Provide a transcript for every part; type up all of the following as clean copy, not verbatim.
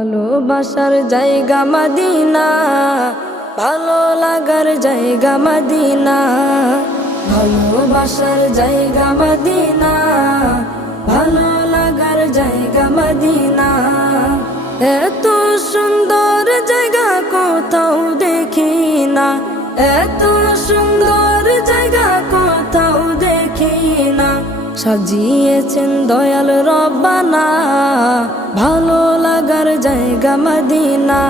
ভালোবাসার জায়গা মদিনা, ভালো লাগার জায়গা মদিনা। ভালোবাসার জায়গা মদিনা, ভালো লাগার জায়গা মদিনা। এত সুন্দর জায়গা কোথাও দেখি না, এত সুন্দর জায়গা কোথাও দেখি না। সাজিয়েছেন দয়াল রব্বানা, ভালো লাগার জায়গা মদিনা।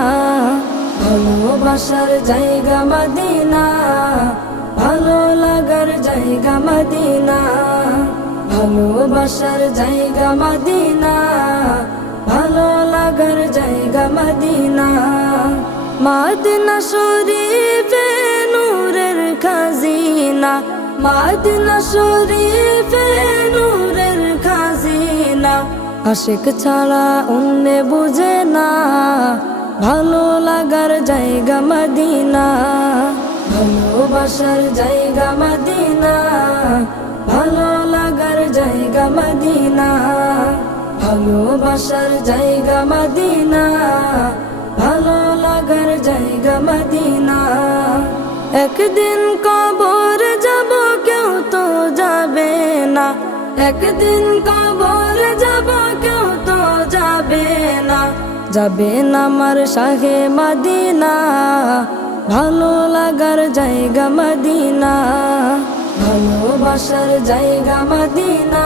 ভালোবাসার জায়গা মদিনা, ভালো লাগার জায়গা মদিনা। ভালোবাসার জায়গা মদিনা, ভালো লাগার জায়গা মদিনা। মদিনা শরীফে নূরের খাজিনা, মদিনা শরীফে নূরের খাজিনা। আশিক ছাড়া অন্য বুঝে না, ভালো লাগার জায়গা মদিনা। ভালোবাসার জায়গা মদিনা, ভালো লাগার জায়গা মদিনা। ভালোবাসার জায়গা মদিনা, ভালো লাগার জায়গা মদিনা। একদিন কবর যাব কেউ তো যাবে না, একদিন কবর যাব কেউ তো যাবে না। যাবে না আমার শাহে মদিনা, ভালো লাগার জায়গা মদিনা। ভালোবাসার জায়গা মদিনা,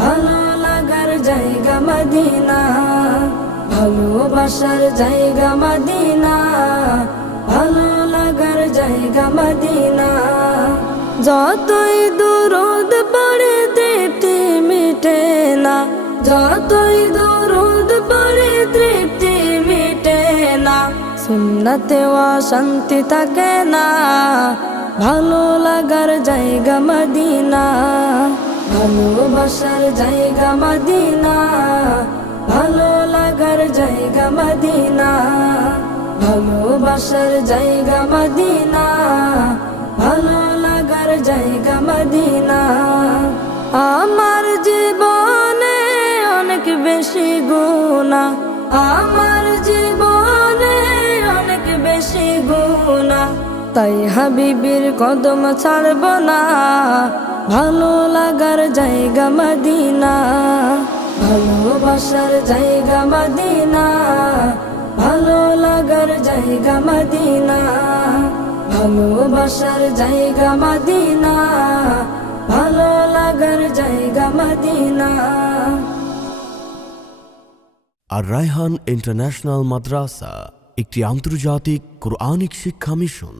ভালো লাগার জায়গা মদিনা। ভালোবাসার জায়গা মদিনা, ভালো লাগার জায়গা মদিনা। যতই দুরুদ পড়ে তৃপ্তি মিটে না, যতই দুরুদ পড়ে তৃপ্তি মিটে না। সুন্নতেও শান্তি থাকে না, ভালো লাগার জায়গা মদিনা। ভালোবাসার জায়গা মদিনা, ভালো লাগার জায়গা মদিনা। ভালোবাসার জায়গা মদিনা, ভালো লাগার জায়গা মদিনা। আমার জীবনে অনেক বেশি গুনাহ, আমার জীবনে অনেক বেশি গুনাহ। তাই হাবিবের কদম ছাড়ব না, ভালো লাগার জায়গা মদিনা। ভালোবাসার জায়গা মদিনা, ভালো লাগার জায়গা মদিনা। ভালোবাসার জায়গা মদিনা, ভালো লাগার জায়গা মদিনা। আর রায়হান ইন্টারন্যাশনাল মাদ্রাসা একটি আন্তর্জাতিক কোরআনিক শিক্ষা মিশন।